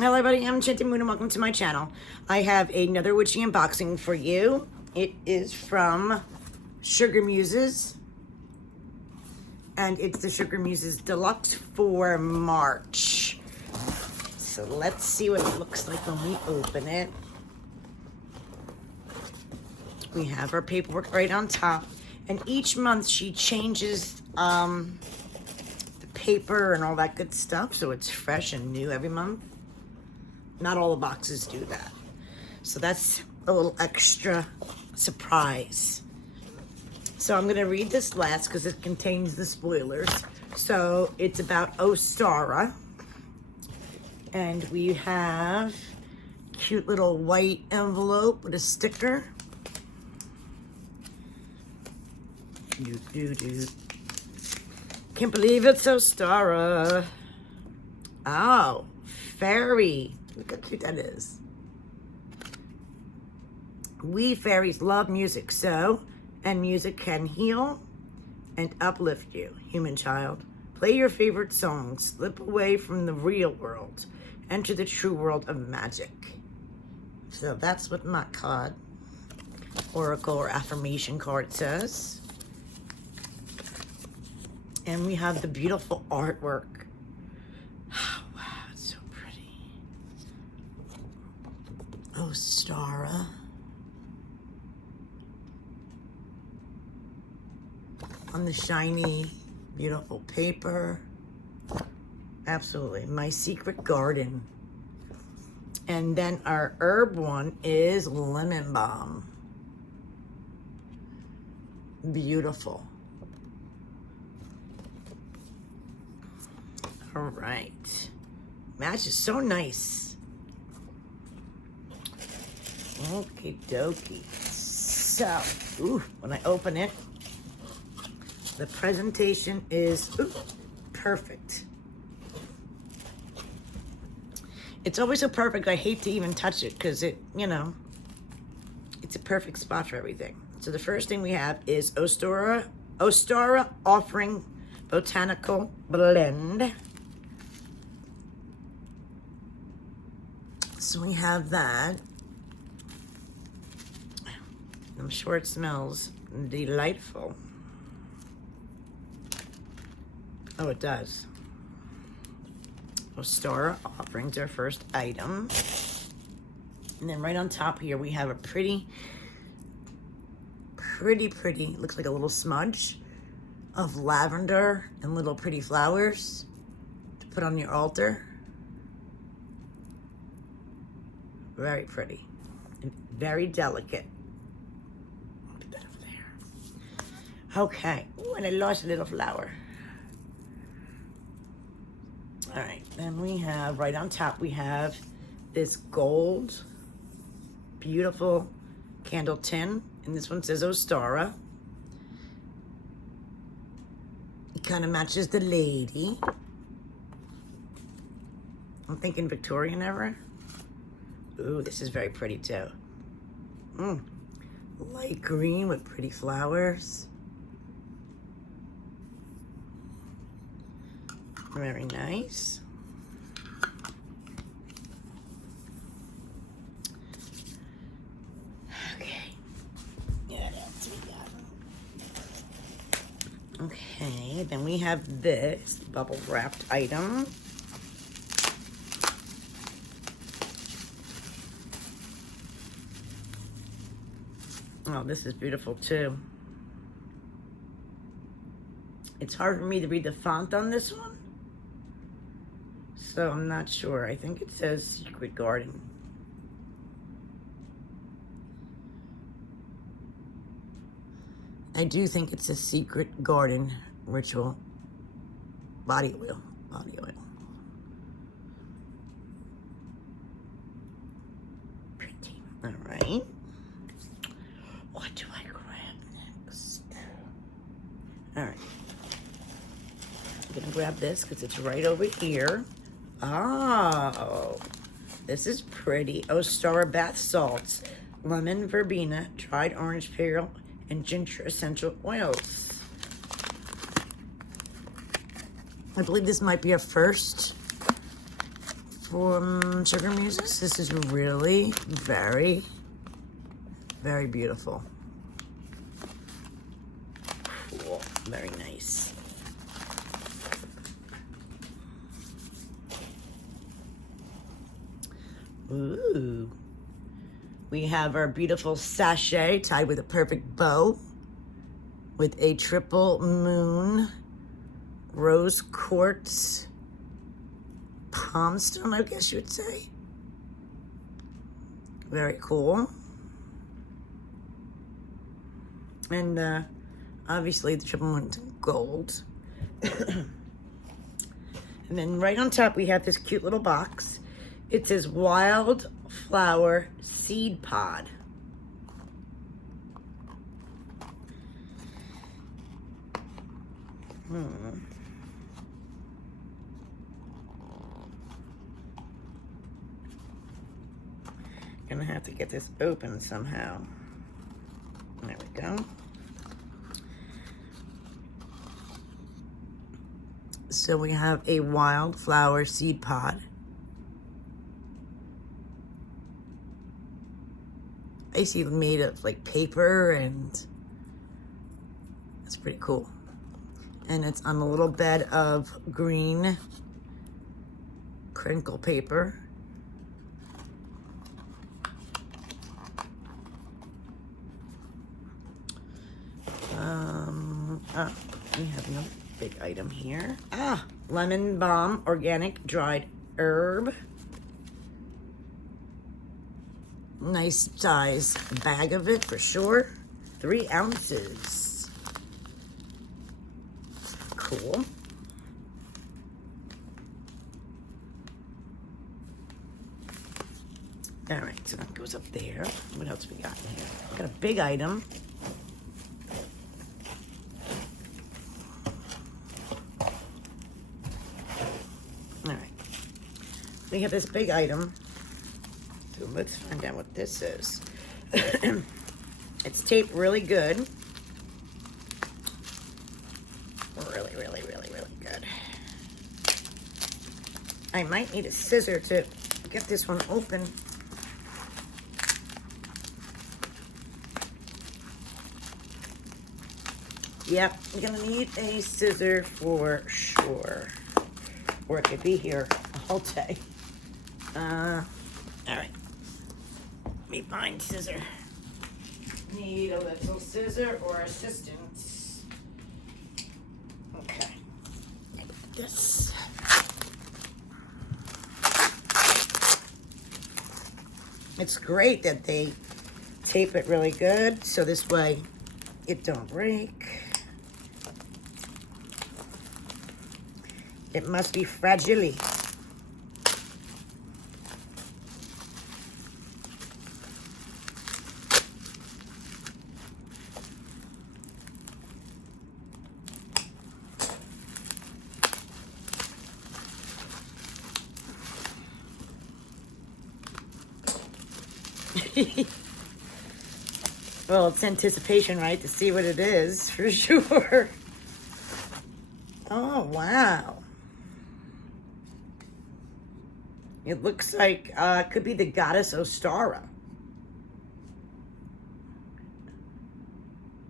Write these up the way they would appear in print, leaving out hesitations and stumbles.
Hello everybody, I'm Chanty Moon and welcome to my channel. I have another witchy unboxing for you. It is from Sugar Muses. And it's the Sugar Muses Deluxe for March. So let's see what it looks like when we open it. We have our paperwork right on top. And each month she changes the paper and all that good stuff. So it's fresh and new every month. Not all the boxes do that. So that's a little extra surprise. So I'm gonna read this last because it contains the spoilers. So it's about Ostara. And we have cute little white envelope with a sticker. Can't believe it's Ostara. Oh, fairy. Look how cute that is. We fairies love music and music can heal and uplift you, human child. Play your favorite songs, slip away from the real world, enter the true world of magic. So that's what my card, oracle or affirmation card says. And we have the beautiful artwork. Ostara. On the shiny, beautiful paper. Absolutely. My secret garden. And then our herb one is lemon balm. Beautiful. All right. Match is so nice. Okie dokie. So, when I open it, the presentation is perfect. It's always so perfect, I hate to even touch it because it, it's a perfect spot for everything. So the first thing we have is Ostara Offering Botanical Blend. So we have that. I'm sure it smells delightful. Oh, it does. Ostara Offerings, our first item. And then right on top here, we have a pretty, looks like a little smudge of lavender and little pretty flowers to put on your altar. Very pretty and very delicate. Okay. Ooh, and I lost a little flower. All right. Then we have, right on top, we have this gold, beautiful candle tin. And this one says Ostara. It kind of matches the lady. I'm thinking Victorian era. Ooh, this is very pretty too. Light green with pretty flowers. Very nice. Okay. Yeah, that's what we got. Okay, then we have this bubble wrapped item. Oh, this is beautiful too. It's hard for me to read the font on this one. So I'm not sure. I think it says Secret Garden. I do think it's a Secret Garden ritual. Body oil. Body oil. Pretty. All right. What do I grab next? All right. I'm going to grab this because it's right over here. Oh, this is pretty. Ostara bath salts, lemon verbena, dried orange peel, and ginger essential oils. I believe this might be a first from Sugar Muses. This is really very, very beautiful. Cool. Very nice. Ooh. We have our beautiful sachet tied with a perfect bow with a triple moon rose quartz palm stone, I guess you would say. Very cool. And obviously the triple moon's gold. And then right on top we have this cute little box. It says Wildflower Seed Pod. Gonna have to get this open somehow. There we go. So we have a wildflower seed pod. I see it made of like paper, and it's pretty cool. And it's on a little bed of green crinkle paper. We have another big item here. Lemon balm, organic dried herb. Nice size bag of it for sure. 3 ounces. Cool. All right, so that goes up there. What else we got in here? Got a big item. All right, we have this big item. So let's find out what this is. It's taped really good. Really, really, really, really good. I might need a scissor to get this one open. Yep, you're gonna need a scissor for sure. Or it could be here all day. All right. Let me find scissor. Need a little scissor or assistance. Okay. This. It's great that they tape it really good, so this way it don't break. It must be fragile. Well, it's anticipation, right? To see what it is, for sure. Oh, wow. It looks like it could be the goddess Ostara.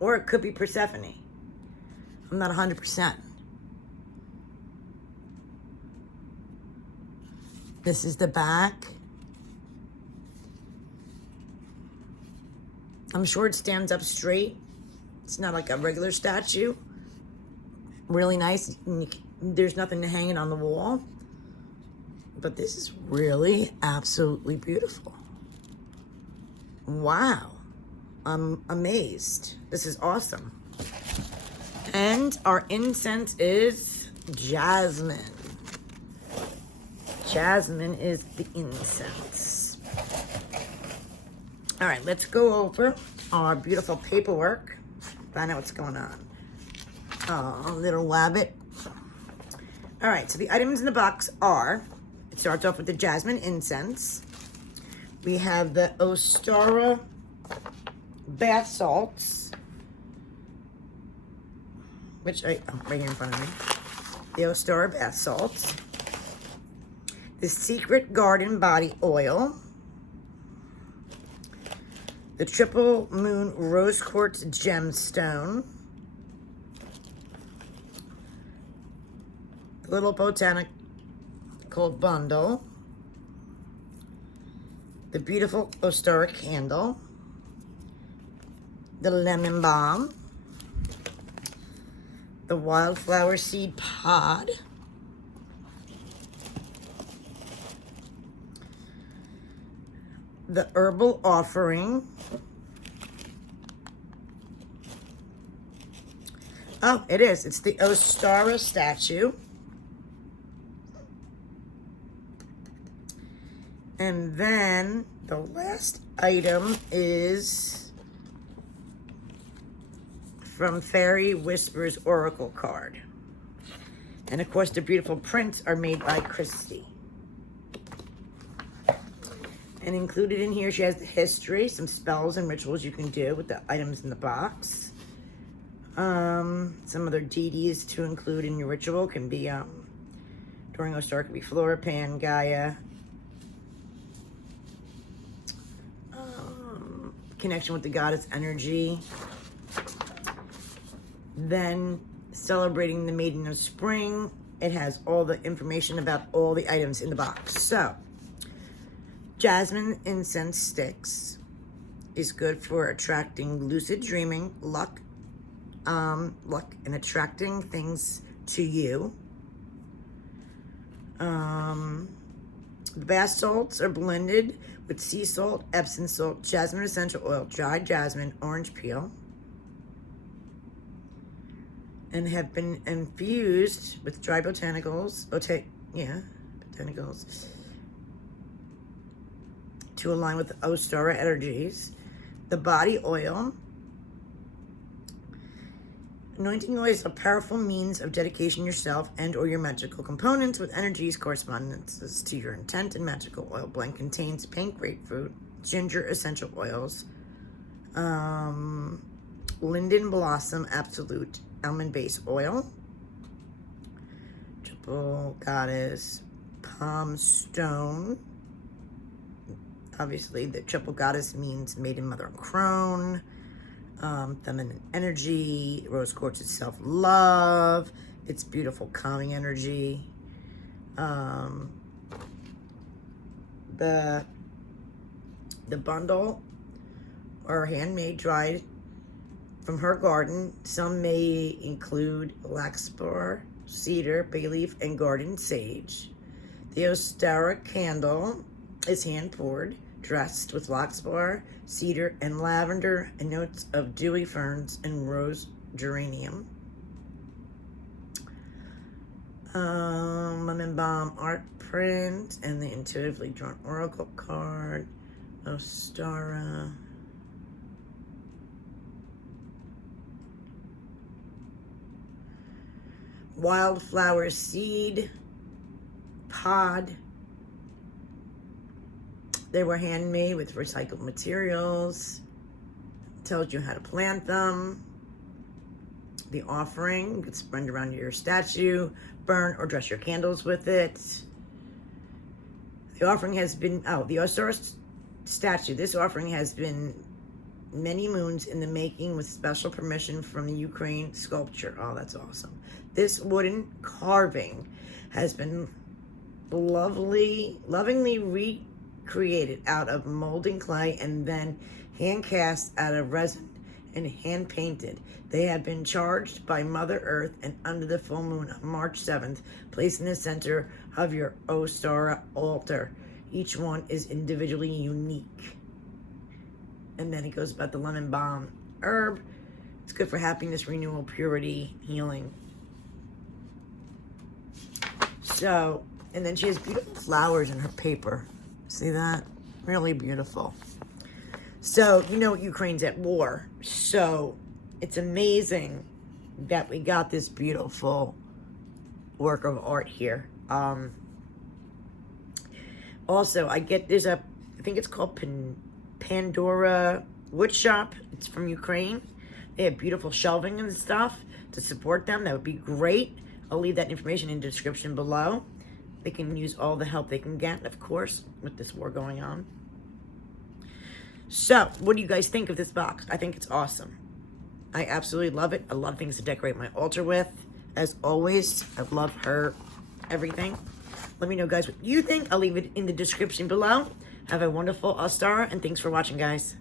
Or it could be Persephone. I'm not 100%. This is the back. I'm sure it stands up straight. It's not like a regular statue. Really nice. There's nothing to hang it on the wall. But this is really absolutely beautiful. Wow. I'm amazed. This is awesome. And our incense is jasmine. Jasmine is the incense. All right, let's go over our beautiful paperwork. Find out what's going on. Oh, little wabbit. All right, so the items in the box are, it starts off with the jasmine incense. We have the Ostara bath salts, which right here in front of me. The Ostara bath salts. the Secret Garden Body Oil, the Triple Moon Rose Quartz Gemstone, the Little Botanical Bundle, the beautiful Ostara Candle, the Lemon Balm, the Wildflower Seed Pod, the Herbal Offering. Oh, it is. It's the Ostara statue. And then the last item is from Fairy Whispers Oracle card. And of course, the beautiful prints are made by Christy. And included in here, she has the history, some spells and rituals you can do with the items in the box. Some other deities to include in your ritual can be, during Ostara, could be Flora, Pan, Gaia. Connection with the goddess energy. Then celebrating the Maiden of Spring. It has all the information about all the items in the box. So, jasmine incense sticks is good for attracting lucid dreaming, luck, and attracting things to you. The bath salts are blended with sea salt, Epsom salt, jasmine essential oil, dried jasmine, orange peel, and have been infused with dry botanicals, botanicals, to align with the Ostara energies. The body oil. Anointing oil is a powerful means of dedication yourself and or your magical components with energies correspondences to your intent, and magical oil blend contains pink grapefruit, ginger essential oils, linden blossom absolute almond base oil, triple goddess palm stone. Obviously, the triple goddess means maiden, mother, and crone. Feminine energy. Rose quartz is self-love. It's beautiful, calming energy. The bundle are handmade, dried from her garden. Some may include larkspur, cedar, bay leaf, and garden sage. The Ostara candle is hand poured, dressed with larkspur, cedar, and lavender, and notes of dewy ferns and rose geranium. Lemon balm art print and the intuitively drawn oracle card. Ostara. Wildflower seed pod. They were handmade with recycled materials. Tells you how to plant them. The offering, you can spread around your statue, burn or dress your candles with it. The offering has been, the Ostara statue. This offering has been many moons in the making with special permission from the Ukraine sculpture. Oh, that's awesome. This wooden carving has been lovingly recreated out of molding clay and then hand cast out of resin and hand painted. They have been charged by Mother Earth and under the full moon on March 7th, placed in the center of your Ostara altar. Each one is individually unique. And then it goes about the lemon balm herb. It's good for happiness, renewal, purity, healing. So, and then she has beautiful flowers in her paper. See that? Really beautiful. So, you know, Ukraine's at war. So, it's amazing that we got this beautiful work of art here. Also, I think it's called Pandora Wood Shop. It's from Ukraine. They have beautiful shelving and stuff to support them. That would be great. I'll leave that information in the description below. They can use all the help they can get, of course, with this war going on. So, what do you guys think of this box? I think it's awesome. I absolutely love it. I love things to decorate my altar with. As always, I love her everything. Let me know, guys, what you think. I'll leave it in the description below. Have a wonderful All-Star, and thanks for watching, guys.